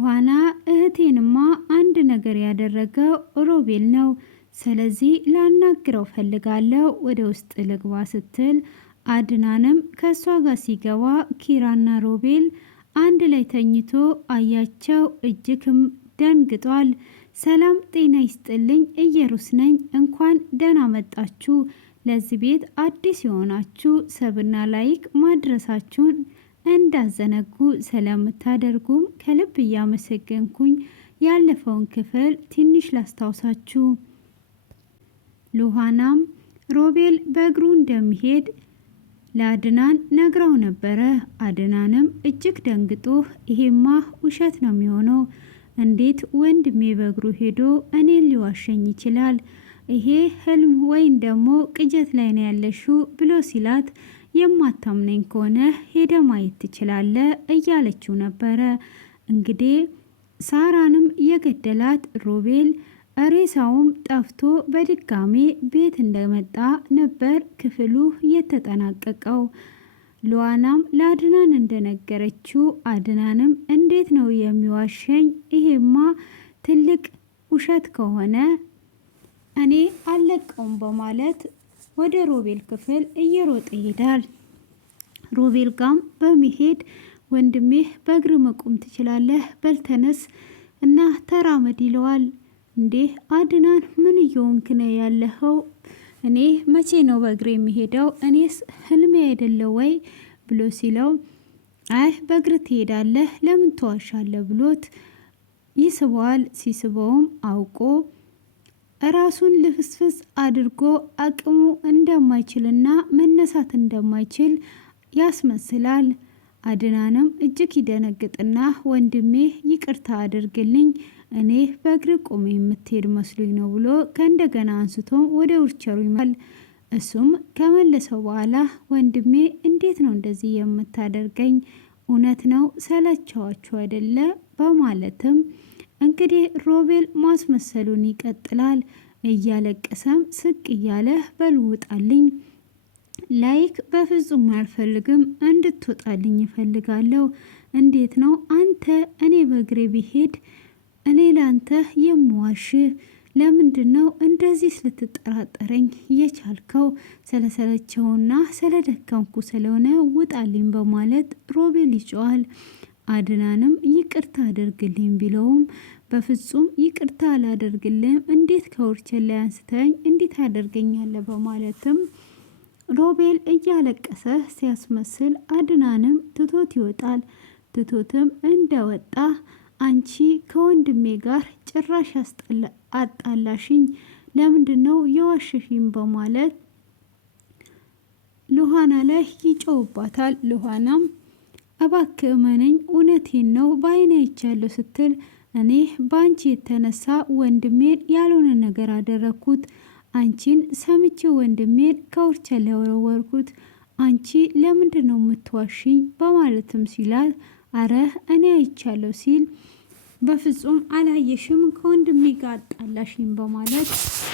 ሉሃና እህቴንማ አንድ ነገር ያደረገው ሮቤል ነው። ስለዚህ ላናግረው ፈልጋለሁ፣ ወደ ውስጥ ልግባ ስትል አድናንም ከሷ ጋር ሲገባ ኪራና ሮቤል አንድ ላይ ተኝቶ አያቸው። እጅግም ደንግጧል። ሰላም ጤና ይስጥልኝ፣ እየሩስ ነኝ። እንኳን ደህና መጣችሁ። ለዚህ ቤት አዲስ የሆናችሁ ሰብና ላይክ ማድረሳችሁን እንዳዘነጉ ስለምታደርጉም ከልብ እያመሰገንኩኝ ያለፈውን ክፍል ትንሽ ላስታውሳችሁ። ሉሃናም ሮቤል በእግሩ እንደሚሄድ ለአድናን ነግራው ነበረ። አድናንም እጅግ ደንግጦ ይሄማ ውሸት ነው የሚሆነው፣ እንዴት ወንድሜ በእግሩ ሄዶ እኔን ሊዋሸኝ ይችላል? ይሄ ህልም ወይም ደግሞ ቅጀት ላይ ነው ያለሽው ብሎ ሲላት የማታምነኝ ከሆነ ሄደ ማየት ትችላለ እያለችው ነበረ። እንግዲህ ሳራንም የገደላት ሮቤል ሬሳውም ጠፍቶ በድጋሜ ቤት እንደመጣ ነበር ክፍሉ የተጠናቀቀው። ሉሃናም ለአድናን እንደነገረችው አድናንም እንዴት ነው የሚዋሸኝ? ይሄማ ትልቅ ውሸት ከሆነ እኔ አልለቀውም በማለት ወደ ሮቤል ክፍል እየሮጠ ይሄዳል። ሮቤል ጋም በመሄድ ወንድሜ በእግር መቆም ትችላለህ፣ በልተነስ እና ተራመድ ይለዋል። እንዴ አድናን ምን እየሆንክ ነው ያለኸው? እኔ መቼ ነው በእግር የሚሄደው? እኔስ ህልሜ አይደለው ወይ ብሎ ሲለው አይ በእግር ትሄዳለህ፣ ለምን ተዋሻለህ ብሎት ይስበዋል። ሲስበውም አውቆ ራሱን ልፍስፍስ አድርጎ አቅሙ እንደማይችልና መነሳት እንደማይችል ያስመስላል። አድናንም እጅግ ይደነግጥና ወንድሜ ይቅርታ አድርግልኝ፣ እኔ በእግር ቆሜ የምትሄድ መስሎኝ ነው ብሎ ከእንደገና አንስቶም ወደ ውርቸሩ ይመል። እሱም ከመለሰው በኋላ ወንድሜ እንዴት ነው እንደዚህ የምታደርገኝ? እውነት ነው ሰለቻዋችሁ አይደለ? በማለትም እንግዲህ ሮቤል ማስመሰሉን ይቀጥላል። እያለቀሰም ስቅ እያለ በልውጣልኝ፣ ላይክ በፍጹም አልፈልግም፣ እንድትወጣልኝ ይፈልጋለሁ። እንዴት ነው አንተ እኔ በእግሬ ቢሄድ እኔ ላንተ የምዋሽ? ለምንድን ነው እንደዚህ ልትጠራጠረኝ የቻልከው? ስለሰለቸውና ስለደከምኩ ስለሆነ ውጣልኝ በማለት ሮቤል ይጮዋል። አድናንም ይቅርታ አድርግልኝ ቢለውም በፍጹም ይቅርታ አላደርግልም፣ እንዴት ከውርቸን ላይ አንስተኝ እንዴት አደርገኛለህ? በማለትም ሮቤል እያለቀሰ ሲያስመስል አድናንም ትቶት ይወጣል። ትቶትም እንደወጣ አንቺ ከወንድሜ ጋር ጭራሽ አጣላሽኝ፣ ለምንድን ነው የዋሸሽኝ? በማለት ሉሃና ላይ ይጮውባታል። ሉሃናም እባክህ እመነኝ፣ እውነቴን ነው በአይኔ አይቻለሁ ስትል እኔ በአንቺ የተነሳ ወንድሜን ያልሆነ ነገር አደረግኩት፣ አንቺን ሰምቼ ወንድሜን ከውርቸን ላይ ወረወርኩት፣ አንቺ ለምንድን ነው የምትዋሽኝ? በማለትም ሲላት አረ እኔ አይቻለሁ ሲል በፍጹም አላየሽም፣ ከወንድሜ ጋር አጣላሽኝ በማለት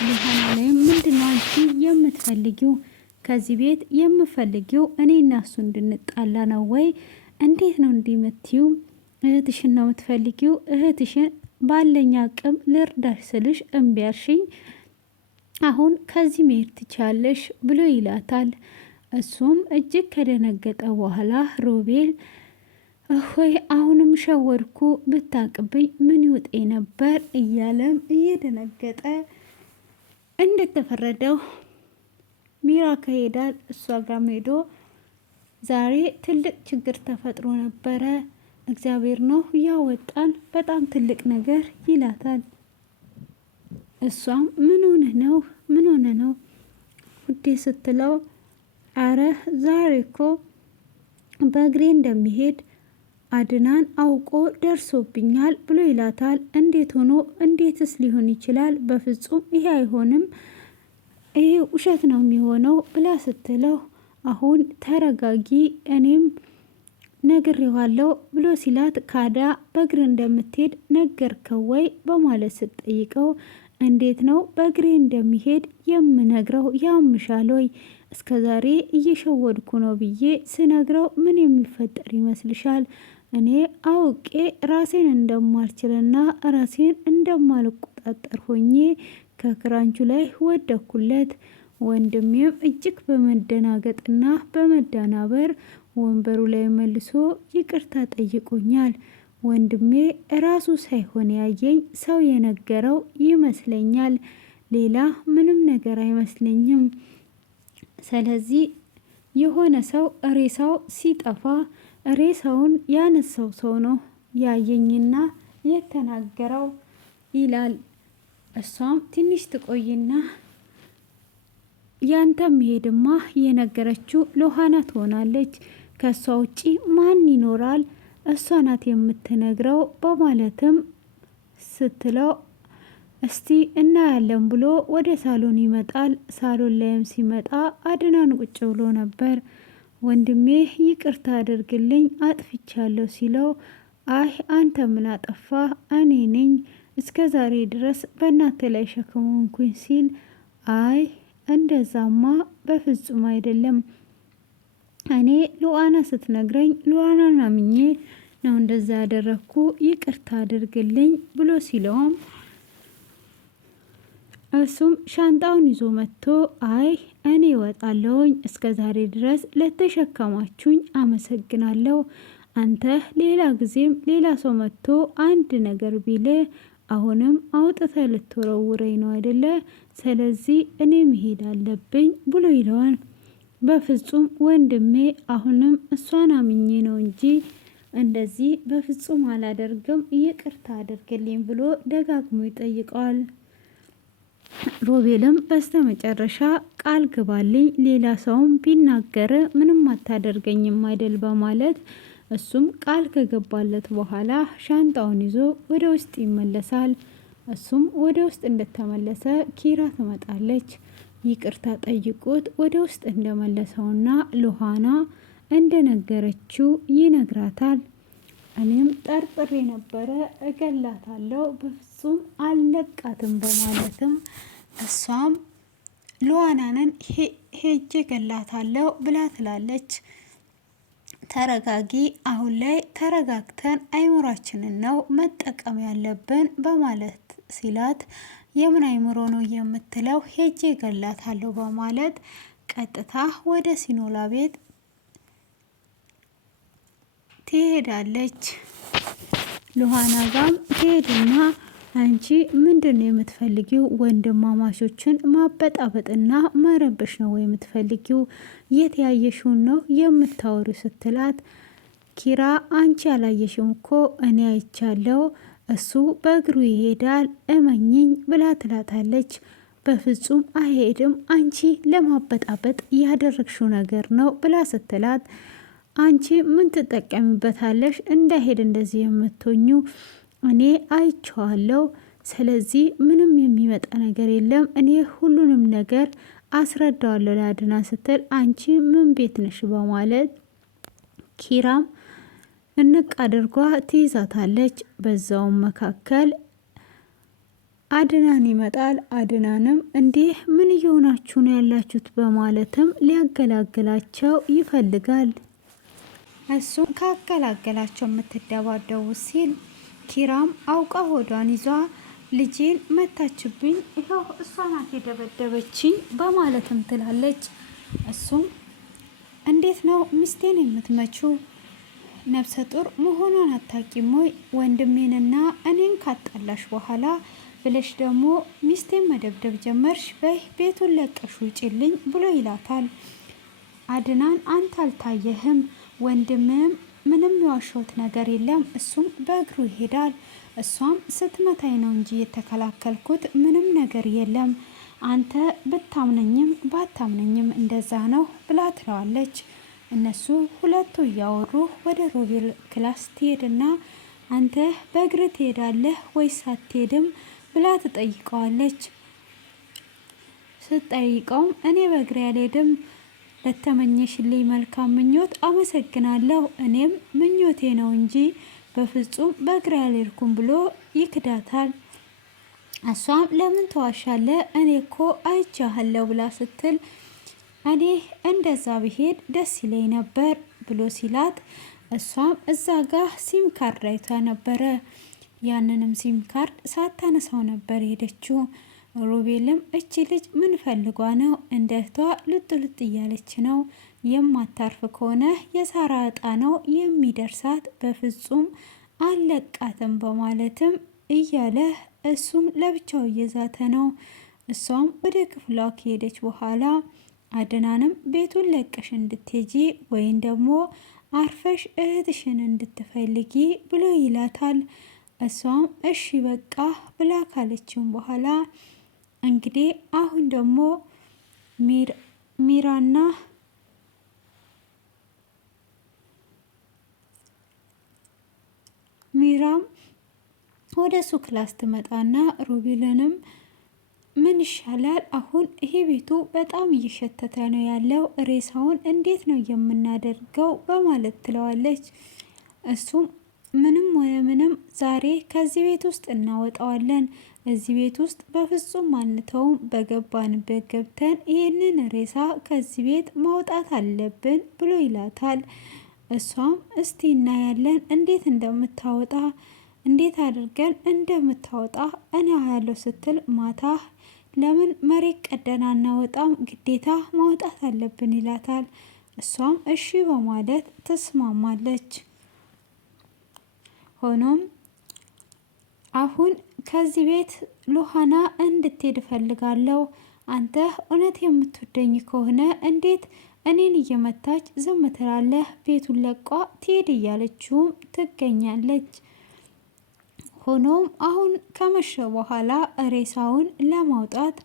ሉሃና ላይም ምንድነው አንቺ የምትፈልጊው? ከዚህ ቤት የምፈልጊው እኔ እና እሱ እንድንጣላ ነው ወይ? እንዴት ነው እንዲመትዩ? እህትሽን ነው የምትፈልጊው? እህትሽን ባለኛ አቅም ልርዳሽ ስልሽ እምቢ አልሽኝ፣ አሁን ከዚህ መሄድ ትችያለሽ ብሎ ይላታል። እሱም እጅግ ከደነገጠ በኋላ ሮቤል ሆይ አሁንም ሸወድኩ፣ ብታቅብኝ ምን ይውጤ ነበር እያለም እየደነገጠ እንደተፈረደው ሚራ ከሄዳል። እሷ ጋር ሄዶ ዛሬ ትልቅ ችግር ተፈጥሮ ነበረ፣ እግዚአብሔር ነው ያወጣን፣ በጣም ትልቅ ነገር ይላታል። እሷም ምን ሆነ ነው ውዴ ስትለው አረ ዛሬ እኮ በእግሬ እንደሚሄድ አድናን አውቆ ደርሶብኛል ብሎ ይላታል። እንዴት ሆኖ እንዴትስ ሊሆን ይችላል? በፍጹም ይሄ አይሆንም፣ ይሄ ውሸት ነው የሚሆነው ብላ ስትለው አሁን ተረጋጊ፣ እኔም ነግሬዋለሁ ብሎ ሲላት ካዳ በእግር እንደምትሄድ ነገርከው ወይ በማለት ስትጠይቀው እንዴት ነው በእግሬ እንደሚሄድ የምነግረው? ያምሻል ወይ? እስከ ዛሬ እየሸወድኩ ነው ብዬ ስነግረው ምን የሚፈጠር ይመስልሻል? እኔ አውቄ ራሴን እንደማልችልና ራሴን እንደማልቆጣጠር ሆኜ ከክራንቹ ላይ ወደኩለት። ወንድሜም እጅግ በመደናገጥና በመደናበር ወንበሩ ላይ መልሶ ይቅርታ ጠይቆኛል። ወንድሜ ራሱ ሳይሆን ያየኝ ሰው የነገረው ይመስለኛል። ሌላ ምንም ነገር አይመስለኝም። ስለዚህ የሆነ ሰው ሬሳው ሲጠፋ ሬሳውን ያነሳው ሰው ነው ያየኝና የተናገረው ይላል። እሷም ትንሽ ትቆይና ያንተ መሄድማ የነገረችው ሎሃና ትሆናለች፣ ከሷ ውጪ ማን ይኖራል? እሷ ናት የምትነግረው በማለትም ስትለው እስቲ እናያለን ብሎ ወደ ሳሎን ይመጣል። ሳሎን ላይም ሲመጣ አድናን ቁጭ ብሎ ነበር። ወንድሜ ይቅርታ አድርግልኝ አጥፍቻለሁ ሲለው አይ አንተ ምን አጠፋ? እኔ ነኝ እስከ ዛሬ ድረስ በእናንተ ላይ ሸክም ሆንኩኝ ሲል አይ እንደዛማ በፍጹም አይደለም፣ እኔ ሉአና ስትነግረኝ ሉአናን አምኜ ነው እንደዛ ያደረኩ፣ ይቅርታ አድርግልኝ ብሎ ሲለውም እሱም ሻንጣውን ይዞ መጥቶ አይ እኔ እወጣለሁኝ፣ እስከ ዛሬ ድረስ ለተሸከማችሁኝ አመሰግናለሁ። አንተ ሌላ ጊዜም ሌላ ሰው መጥቶ አንድ ነገር ቢል አሁንም አውጥተ ልትወረውረኝ ነው አይደለ? ስለዚህ እኔ መሄድ አለብኝ ብሎ ይለዋል። በፍጹም ወንድሜ አሁንም እሷን አምኜ ነው እንጂ እንደዚህ በፍጹም አላደርግም፣ ይቅርታ አድርግልኝ ብሎ ደጋግሞ ይጠይቀዋል። ሮቤልም በስተመጨረሻ ቃል ግባልኝ፣ ሌላ ሰውም ቢናገር ምንም አታደርገኝም አይደል በማለት እሱም ቃል ከገባለት በኋላ ሻንጣውን ይዞ ወደ ውስጥ ይመለሳል። እሱም ወደ ውስጥ እንደተመለሰ ኪራ ትመጣለች። ይቅርታ ጠይቁት ወደ ውስጥ እንደመለሰውና ሉሃና እንደነገረችው ይነግራታል። እኔም ጠርጥሬ ነበረ፣ እገላታለሁ፣ በፍጹም አልለቃትም በማለትም እሷም ሉሃናንን ሄጄ እገላታለሁ ብላ ትላለች። ተረጋጊ፣ አሁን ላይ ተረጋግተን አይምሯችንን ነው መጠቀም ያለብን በማለት ሲላት የምን አይምሮ ነው የምትለው? ሄጄ እገላታለሁ በማለት ቀጥታ ወደ ሲኖላ ቤት ትሄዳለች። ሉሃና ጋም ትሄድና አንቺ ምንድን ነው የምትፈልጊው? ወንድማማቾችን ማበጣበጥና መረበሽ ነው የምትፈልጊው? የት ያየሽውን ነው የምታወሩ ስትላት ኪራ አንቺ ያላየሽም እኮ እኔ አይቻለው፣ እሱ በእግሩ ይሄዳል እመኝኝ ብላ ትላታለች። በፍጹም አይሄድም፣ አንቺ ለማበጣበጥ ያደረግሽው ነገር ነው ብላ ስትላት አንቺ ምን ትጠቀሚበታለሽ? እንዳይሄድ እንደዚህ የምትኙ እኔ አይቼዋለሁ፣ ስለዚህ ምንም የሚመጣ ነገር የለም፣ እኔ ሁሉንም ነገር አስረዳዋለሁ ለአድና ስትል አንቺ ምን ቤት ነሽ በማለት ኪራም እንቅ አድርጓ ትይዛታለች። በዛውም መካከል አድናን ይመጣል። አድናንም እንዲህ ምን እየሆናችሁ ነው ያላችሁት በማለትም ሊያገላግላቸው ይፈልጋል። እሱም ካገላገላቸው የምትደባደቡ ሲል ኪራም አውቃ ሆዷን ይዟ ልጄን መታችብኝ፣ ይኸው እሷ ናት የደበደበችኝ በማለትም ትላለች። እሱም እንዴት ነው ሚስቴን የምትመችው? ነፍሰ ጡር መሆኗን አታቂም ወይ? ወንድሜንና እኔን ካጣላሽ በኋላ ብለሽ ደግሞ ሚስቴን መደብደብ ጀመርሽ፣ በይ ቤቱን ለቀሽ ውጪልኝ ብሎ ይላታል። አድናን አንተ አልታየህም፣ ወንድምም ምንም የዋሸሁት ነገር የለም፣ እሱም በእግሩ ይሄዳል፣ እሷም ስትመታኝ ነው እንጂ የተከላከልኩት ምንም ነገር የለም፣ አንተ ብታምነኝም ባታምነኝም እንደዛ ነው ብላ ትለዋለች። እነሱ ሁለቱ እያወሩ ወደ ሮቤል ክላስ ትሄድና አንተ በእግር ትሄዳለህ ወይስ አትሄድም ብላ ትጠይቀዋለች። ስትጠይቀውም እኔ በእግሬ አልሄድም፣ ለተመኘሽልኝ መልካም ምኞት አመሰግናለሁ፣ እኔም ምኞቴ ነው እንጂ በፍጹም በእግሬ አልሄድኩም ብሎ ይክዳታል። እሷም ለምን ተዋሻለ? እኔ እኮ አይቻለሁ ብላ ስትል እኔ እንደዛ ብሄድ ደስ ይለኝ ነበር ብሎ ሲላት እሷም እዛ ጋር ሲም ካርድ አይታ ነበረ። ያንንም ሲም ካርድ ሳታነሳው ነበር ሄደችው። ሮቤልም እቺ ልጅ ምን ፈልጓ ነው? እንደ እህቷ ልጥ ልጥ እያለች ነው። የማታርፍ ከሆነ የሳራ እጣ ነው የሚደርሳት፣ በፍጹም አለቃትም በማለትም እያለ እሱም ለብቻው እየዛተ ነው። እሷም ወደ ክፍሏ ከሄደች በኋላ አድናንም ቤቱን ለቀሽ እንድትሄጂ ወይም ደግሞ አርፈሽ እህትሽን እንድትፈልጊ ብሎ ይላታል። እሷም እሺ በቃ ብላ ካለችም በኋላ እንግዲህ አሁን ደግሞ ሚራና ሚራም ወደ እሱ ክላስ ትመጣና ሮቤልንም ምን ይሻላል አሁን ይሄ ቤቱ በጣም እየሸተተ ነው ያለው፣ ሬሳውን እንዴት ነው የምናደርገው በማለት ትለዋለች። እሱም ምንም ሆነ ምንም ዛሬ ከዚህ ቤት ውስጥ እናወጣዋለን፣ እዚህ ቤት ውስጥ በፍጹም አንተውም፣ በገባንበት ገብተን ይህንን ሬሳ ከዚህ ቤት ማውጣት አለብን ብሎ ይላታል። እሷም እስቲ እናያለን እንዴት እንደምታወጣ፣ እንዴት አድርገን እንደምታወጣ እኔ ያለው ስትል ማታ ለምን መሬት ቀደን አናወጣም? ግዴታ ማውጣት አለብን ይላታል። እሷም እሺ በማለት ትስማማለች። ሆኖም አሁን ከዚህ ቤት ሉሃና እንድትሄድ እፈልጋለሁ። አንተ እውነት የምትወደኝ ከሆነ እንዴት እኔን እየመታች ዝም ትላለህ? ቤቱን ለቋ ትሄድ እያለችውም ትገኛለች። ሆኖም አሁን ከመሸ በኋላ ሬሳውን ለማውጣት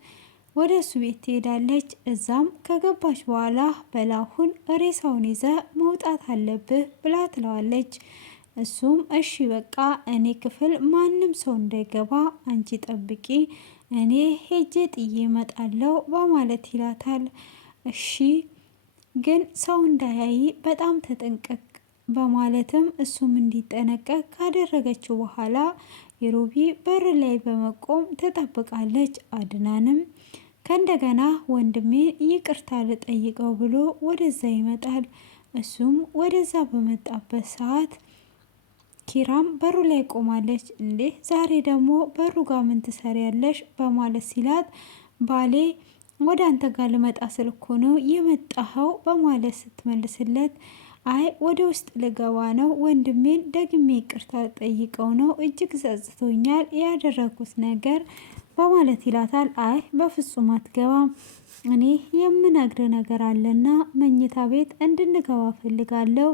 ወደ እሱ ቤት ትሄዳለች። እዛም ከገባች በኋላ በላሁን ሬሳውን ይዘ መውጣት አለብህ ብላ ትለዋለች። እሱም እሺ በቃ እኔ ክፍል ማንም ሰው እንዳይገባ አንቺ ጠብቂ፣ እኔ ሄጄ ጥዬ እመጣለሁ በማለት ይላታል። እሺ ግን ሰው እንዳያይ በጣም ተጠንቀቅ በማለትም እሱም እንዲጠነቀቅ ካደረገችው በኋላ የሮቢ በር ላይ በመቆም ትጠብቃለች። አድናንም ከእንደገና ወንድሜ ይቅርታ ልጠይቀው ብሎ ወደዛ ይመጣል። እሱም ወደዛ በመጣበት ሰዓት ኪራም በሩ ላይ ቆማለች። እንዴ ዛሬ ደግሞ በሩ ጋር ምን ትሰሪያለሽ? በማለት ሲላት ባሌ ወደ አንተ ጋር ልመጣ ስል እኮ ነው የመጣኸው በማለት ስትመልስለት አይ ወደ ውስጥ ልገባ ነው፣ ወንድሜን ደግሜ ይቅርታ ጠይቀው ነው፣ እጅግ ጸጽቶኛል ያደረጉት ነገር በማለት ይላታል። አይ በፍጹም አትገባም፣ እኔ የምነግር ነገር አለና መኝታ ቤት እንድንገባ ፈልጋለሁ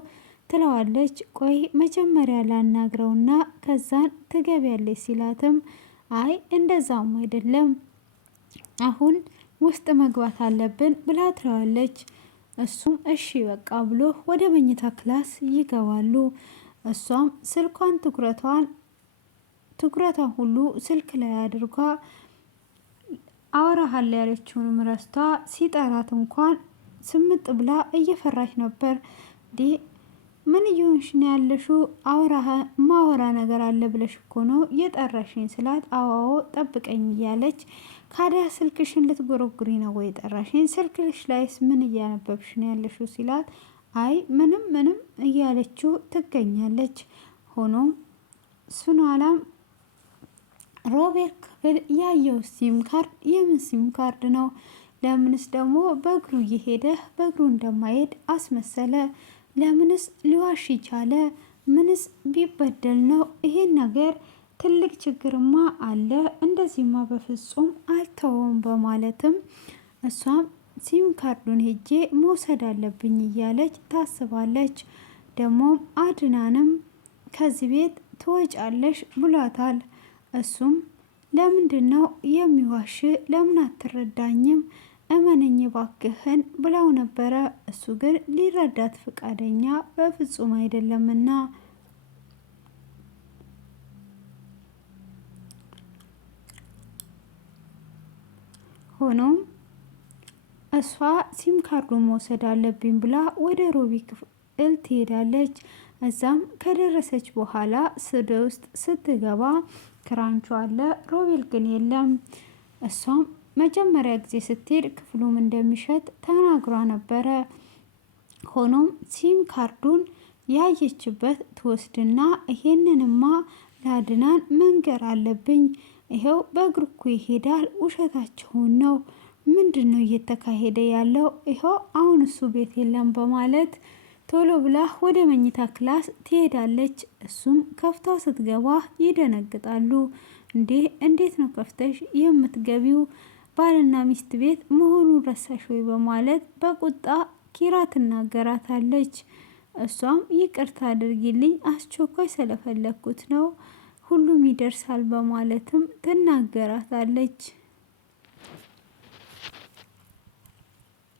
ትለዋለች። ቆይ መጀመሪያ ላናግረውና ከዛን ትገቢያለች ሲላትም አይ እንደዛም አይደለም አሁን ውስጥ መግባት አለብን ብላ ትለዋለች። እሱም እሺ በቃ ብሎ ወደ መኝታ ክላስ ይገባሉ። እሷም ስልኳን ትኩረቷን ሁሉ ስልክ ላይ አድርጓ አወራሃል ያለችውንም ረስቷ ሲጠራት እንኳን ስምጥ ብላ እየፈራች ነበር። ምን እየሆንሽ ነው ያለሽው? ማወራ ነገር አለ ብለሽ እኮ ነው የጠራሽኝ ስላት አዎ ጠብቀኝ እያለች ካዲያ ስልክሽን ልትጎረጉሪ ነው ወይ ጠራሽኝ? ስልክሽ ላይስ ምን እያነበብሽ ነው ያለሽው ሲላት አይ ምንም እያለችው ትገኛለች። ሆኖም ሱናላም ሮቤል ክፍል ያየው ሲም ካርድ የምን ሲም ካርድ ነው? ለምንስ ደግሞ በእግሩ እየሄደ በእግሩ እንደማይሄድ አስመሰለ? ለምንስ ሊዋሽ ቻለ? ምንስ ቢበደል ነው? ይሄን ነገር ትልቅ ችግርማ አለ፣ እንደዚህማ በፍጹም አልተወውም በማለትም እሷም ሲም ካርዱን ሄጄ መውሰድ አለብኝ እያለች ታስባለች። ደግሞም አድናንም ከዚህ ቤት ትወጫለሽ ብሏታል። እሱም ለምንድን ነው የሚዋሽ? ለምን አትረዳኝም? እመነኝ ባክህን ብላው ነበረ። እሱ ግን ሊረዳት ፈቃደኛ በፍጹም አይደለምና ሆኖም እሷ ሲም ካርዱን መውሰድ አለብኝ ብላ ወደ ሮቢ ክፍል ትሄዳለች። እዛም ከደረሰች በኋላ ስደ ውስጥ ስትገባ ክራንቹ አለ፣ ሮቤል ግን የለም። እሷም መጀመሪያ ጊዜ ስትሄድ ክፍሉም እንደሚሸት ተናግሯ ነበረ። ሆኖም ሲም ካርዱን ያየችበት ትወስድና ይሄንንማ ለአድናን መንገር አለብኝ፣ ይኸው በእግሩ እኮ ይሄዳል፣ ውሸታቸውን ነው፣ ምንድን ነው እየተካሄደ ያለው? ይኸው አሁን እሱ ቤት የለም በማለት ቶሎ ብላ ወደ መኝታ ክላስ ትሄዳለች። እሱም ከፍታ ስትገባ ይደነግጣሉ። እንዴት ነው ከፍተሽ የምትገቢው? ባልና ሚስት ቤት መሆኑን ረሳሽ ወይ? በማለት በቁጣ ኪራ ትናገራታለች። እሷም ይቅርታ አድርጊልኝ፣ አስቸኳይ ስለፈለግኩት ነው፣ ሁሉም ይደርሳል በማለትም ትናገራታለች።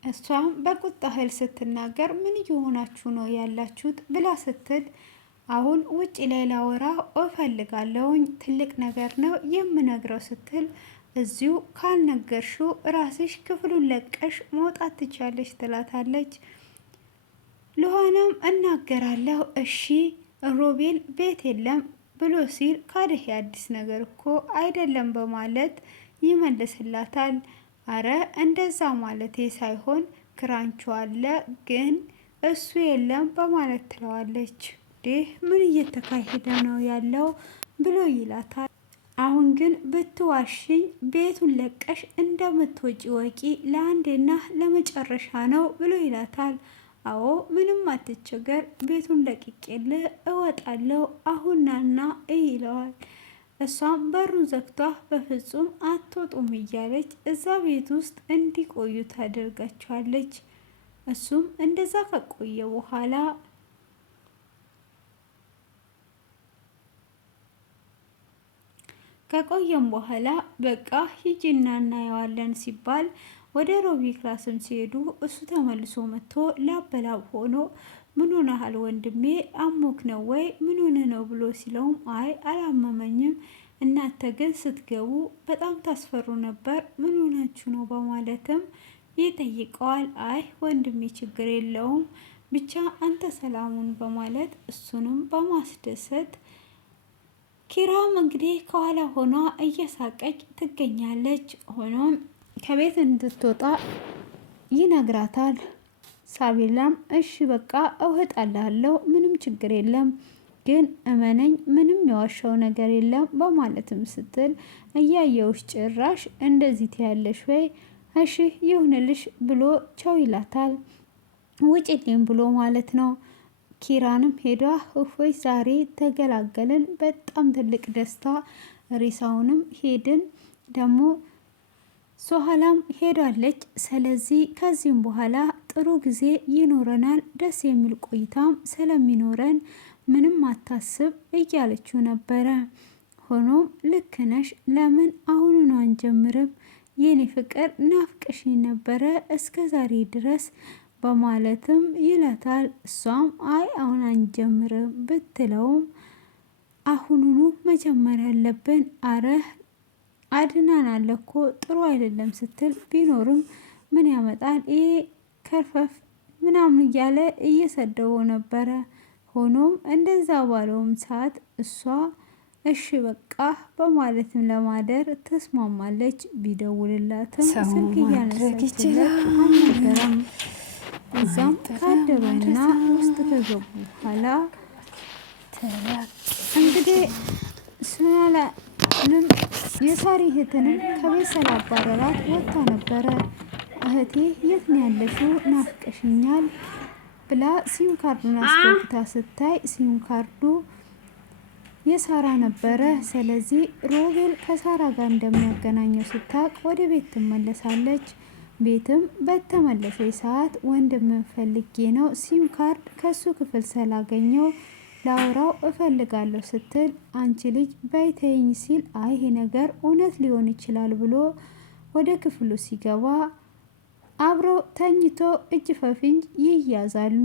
እሷም በቁጣ ኃይል ስትናገር ምን እየሆናችሁ ነው ያላችሁት ብላ ስትል አሁን ውጭ ላይ ላወራ እፈልጋለሁኝ፣ ትልቅ ነገር ነው የምነግረው ስትል እዚሁ ካልነገርሽው ራስሽ ክፍሉን ለቀሽ መውጣት ትቻለሽ ትላታለች። ለሆነም እናገራለሁ እሺ፣ ሮቤል ቤት የለም ብሎ ሲል ካደህ አዲስ ነገር እኮ አይደለም በማለት ይመልስላታል። አረ እንደዛ ማለቴ ሳይሆን ክራንቹ አለ ግን እሱ የለም በማለት ትለዋለች። ምን እየተካሄደ ነው ያለው ብሎ ይላታል። አሁን ግን ብትዋሽኝ ቤቱን ለቀሽ እንደምትወጪ ወቂ፣ ለአንዴና ለመጨረሻ ነው ብሎ ይላታል። አዎ ምንም አትቸገር፣ ቤቱን ለቅቄልህ እወጣለሁ፣ አሁን ናና ይለዋል። እሷም በሩን ዘግቷ በፍጹም አትወጡም እያለች እዛ ቤት ውስጥ እንዲቆዩ ታደርጋቸዋለች። እሱም እንደዛ ከቆየ በኋላ በቃ ሂጂና እናየዋለን ሲባል ወደ ሮቢ ክላስም ሲሄዱ እሱ ተመልሶ መጥቶ ላበላብ ሆኖ ምን ሆነሃል ወንድሜ? አሞክ ነው ወይ? ምን ሆነ ነው ብሎ ሲለውም አይ አላመመኝም፣ እናንተ ግን ስትገቡ በጣም ታስፈሩ ነበር፣ ምን ሆናችሁ ነው በማለትም ይጠይቀዋል። አይ ወንድሜ ችግር የለውም ብቻ አንተ ሰላሙን በማለት እሱንም በማስደሰት ኪራም እንግዲህ ከኋላ ሆኗ እየሳቀች ትገኛለች። ሆኖም ከቤት እንድትወጣ ይነግራታል። ሳቢላም እሺ በቃ እወጣላለሁ፣ ምንም ችግር የለም፣ ግን እመነኝ ምንም የዋሻው ነገር የለም በማለትም ስትል እያየውሽ ጭራሽ እንደዚህ ትያለሽ ወይ? እሺ ይሁንልሽ ብሎ ቻው ይላታል። ውጭልኝ ብሎ ማለት ነው። ኪራንም ሄዷ እፎይ ዛሬ ተገላገልን፣ በጣም ትልቅ ደስታ፣ ሬሳውንም ሄድን ደግሞ ሶሃላም ሄዳለች። ስለዚህ ከዚህም በኋላ ጥሩ ጊዜ ይኖረናል፣ ደስ የሚል ቆይታም ስለሚኖረን ምንም አታስብ እያለችው ነበረ። ሆኖም ልክ ነሽ፣ ለምን አሁኑን አንጀምርም? የኔ ፍቅር ናፍቀሽኝ ነበረ እስከ ዛሬ ድረስ በማለትም ይላታል። እሷም አይ አሁን አንጀምርም ብትለውም አሁኑኑ መጀመር ያለብን፣ አረ አድናን አለ እኮ ጥሩ አይደለም ስትል ቢኖርም ምን ያመጣል ይሄ ከርፈፍ ምናምን እያለ እየሰደበው ነበረ። ሆኖም እንደዛ ባለውም ሰዓት እሷ እሺ በቃ በማለትም ለማደር ተስማማለች። ቢደውልላትም ስልክ እያነሳችለት አልነበረም። እዛም ካደሩና ውስጥ ከገቡ በኋላ እንግዲህ ስናላንም የሳሪ እህትንም ከቤት ስላባረራት ወጥታ ነበረ። እህቴ የት ነው ያለሽው? ናፍቀሽኛል ብላ ሲም ካርዱን አስገብታ ስታይ ሲም ካርዱ የሳራ ነበረ። ስለዚህ ሮቤል ከሳራ ጋር እንደሚያገናኘው ስታቅ ወደ ቤት ትመለሳለች። ቤትም በተመለሰች ሰዓት ወንድም ፈልጌ ነው ሲም ካርድ ከሱ ክፍል ስላገኘው ላውራው እፈልጋለሁ ስትል አንቺ ልጅ በይተይኝ ሲል አይ ይሄ ነገር እውነት ሊሆን ይችላል ብሎ ወደ ክፍሉ ሲገባ አብረው ተኝቶ እጅ ፈፍንጅ ይያዛሉ።